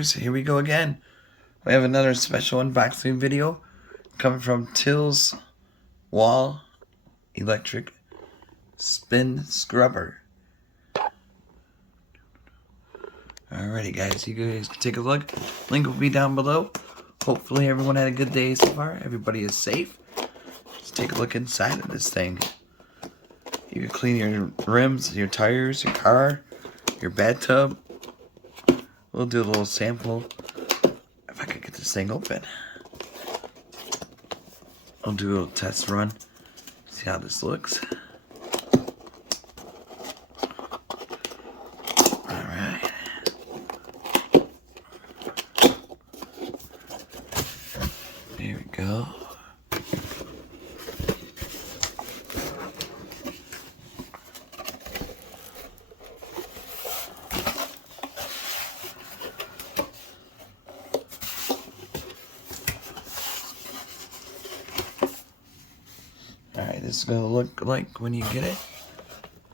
viewers, here we go again. We have another special unboxing video coming from Tilswall electric spin scrubber. Alrighty guys, you guys can take a look. Link will be down below. Hopefully everyone had a good day so far. Everybody is safe. Let's take a look inside of this thing. You can clean your rims, your tires, your car, your bathtub. We'll do a little sample. If I could get this thing open. I'll do a little test run. See how this looks. Alright. There we go. Alright, this is going to look like when you get it.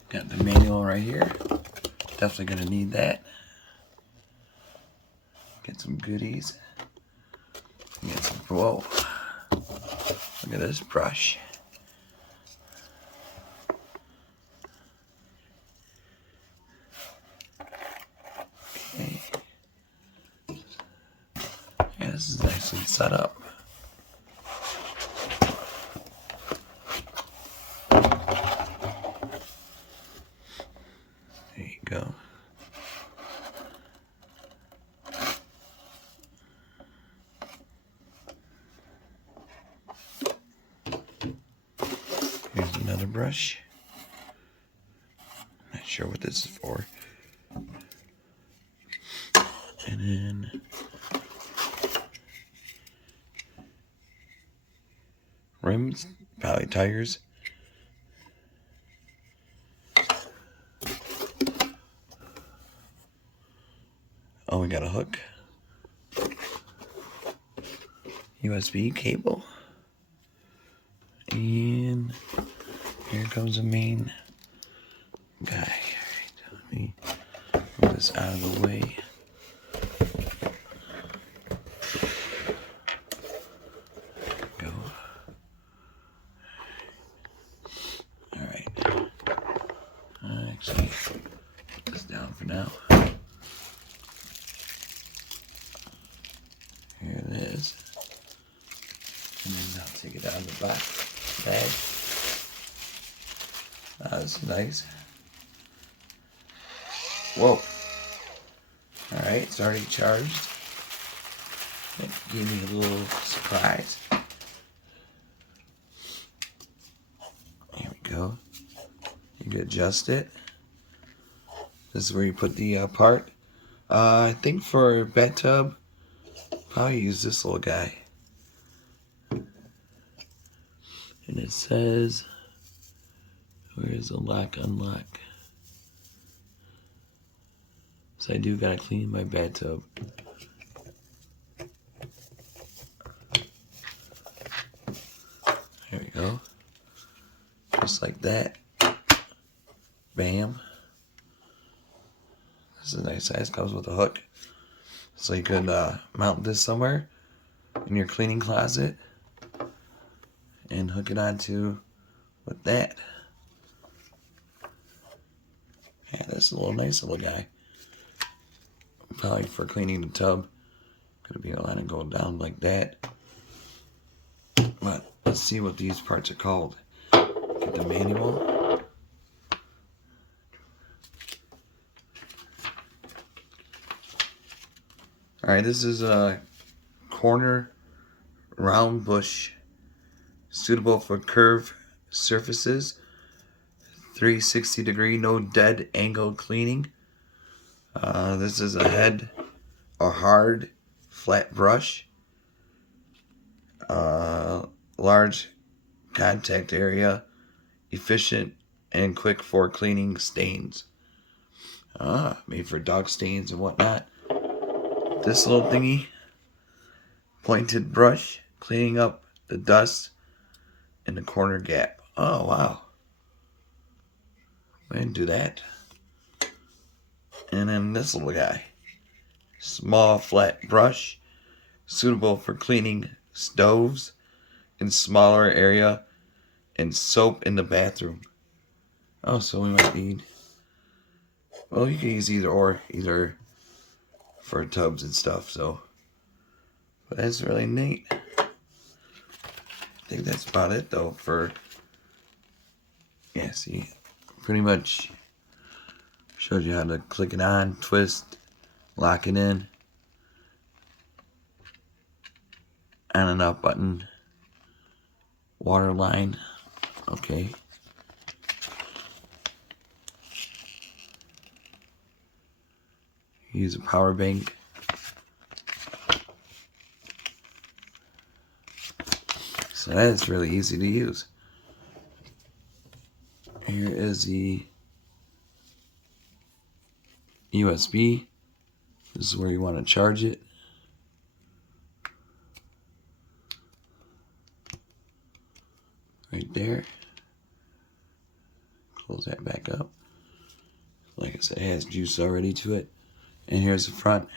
Got the manual right here. Definitely going to need that. Get some goodies. Get some, whoa. Look at this brush. Okay. Yeah, this is nicely set up. There you go. Here's another brush. Not sure what this is for. And then rims, probably tires. Oh, we got a hook. USB cable. And here comes the main guy. Alright, let me move this out of the way. Go. Alright. Actually, put this down for now. Here it is. And then I'll take it out of the box bag. That's nice. Whoa. Alright, it's already charged. It gave me a little surprise. There we go. You can adjust it. This is where you put the part. I think for bathtub, probably use this little guy. And it says, where's the lock, unlock? So I do gotta clean my bathtub. There we go. Just like that. Bam. This is a nice size, comes with a hook. So you could mount this somewhere in your cleaning closet and hook it onto with that. Yeah, that's a little nice little guy. Probably for cleaning the tub. Could be a line and go down like that. But let's see what these parts are called. Get the manual. Alright, this is a corner round bush. Suitable for curved surfaces. 360-degree, no dead angle cleaning. This is a head, a hard, flat brush. Large contact area. Efficient and quick for cleaning stains. Made for dog stains and whatnot. This little thingy. Pointed brush. Cleaning up the dust in the corner gap. Oh, wow. I didn't do that. And then this little guy. small flat brush, suitable for cleaning stoves in smaller area, and soap in the bathroom. Oh, so we might need, well, you can use either for tubs and stuff, so, but that's really neat. I think that's about it though for, yeah, see, pretty much showed you how to click it on, twist, lock it in, on and off button, water line, okay. Use a power bank. So that is really easy to use. Here is the USB. This is where you want to charge it. Right there. Close that back up. Like I said, it has juice already to it. And here's the front.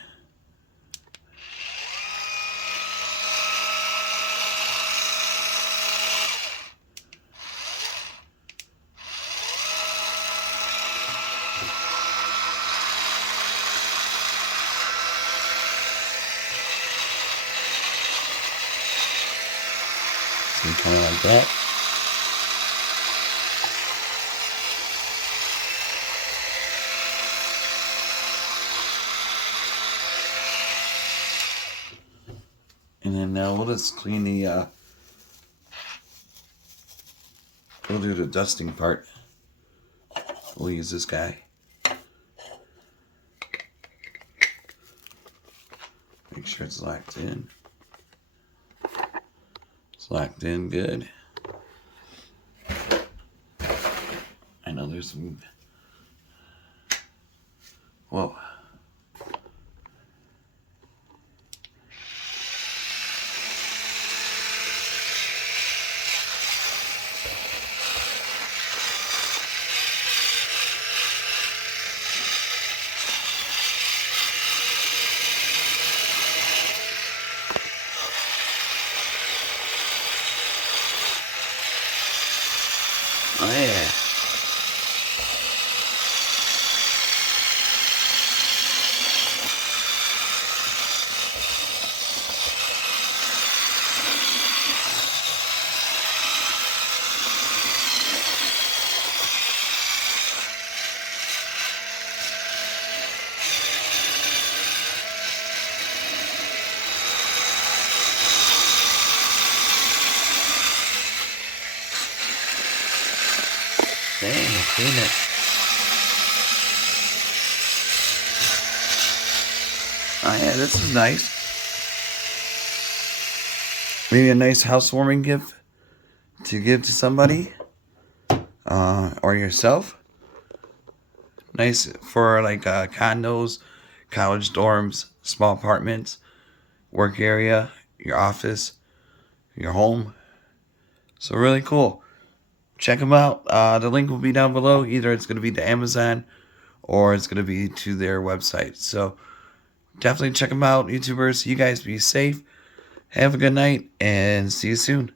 So kind of like that. And then now we'll just clean the, we'll do the dusting part. We'll use this guy. Make sure it's locked in. It's locked in good. I know there's some, whoa. Oh yeah. Dang, I've seen it. Oh yeah, this is nice. Maybe a nice housewarming gift to give to somebody. Or yourself. Nice for like condos, college dorms, small apartments, work area, your office, your home. So really cool. Check them out. The link will be down below. Either it's going to be to Amazon or it's going to be to their website. So definitely check them out, YouTubers. You guys be safe. Have a good night and see you soon.